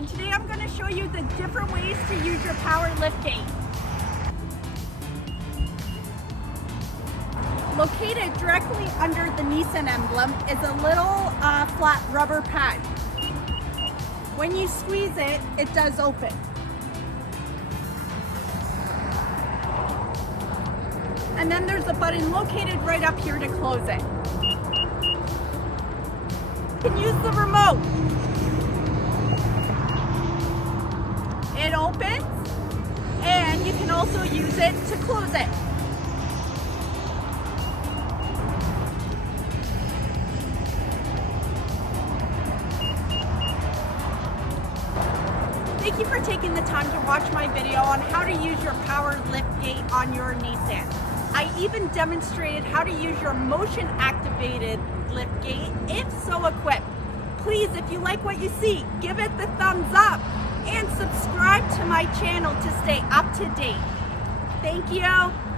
and today I'm going to show you the different ways to use your power liftgate. Located directly under the Nissan emblem is a little flat rubber pad. When you squeeze it, it does open. And then there's a button located right up here to close it. You can use the remote. It opens, and you can also use it to close it. Thank you for taking the time to watch my video on how to use your power liftgate on your Nissan. I even demonstrated how to use your Motion Activated Liftgate if so equipped. Please, if you like what you see, give it the thumbs up and subscribe to my channel to stay up to date. Thank you.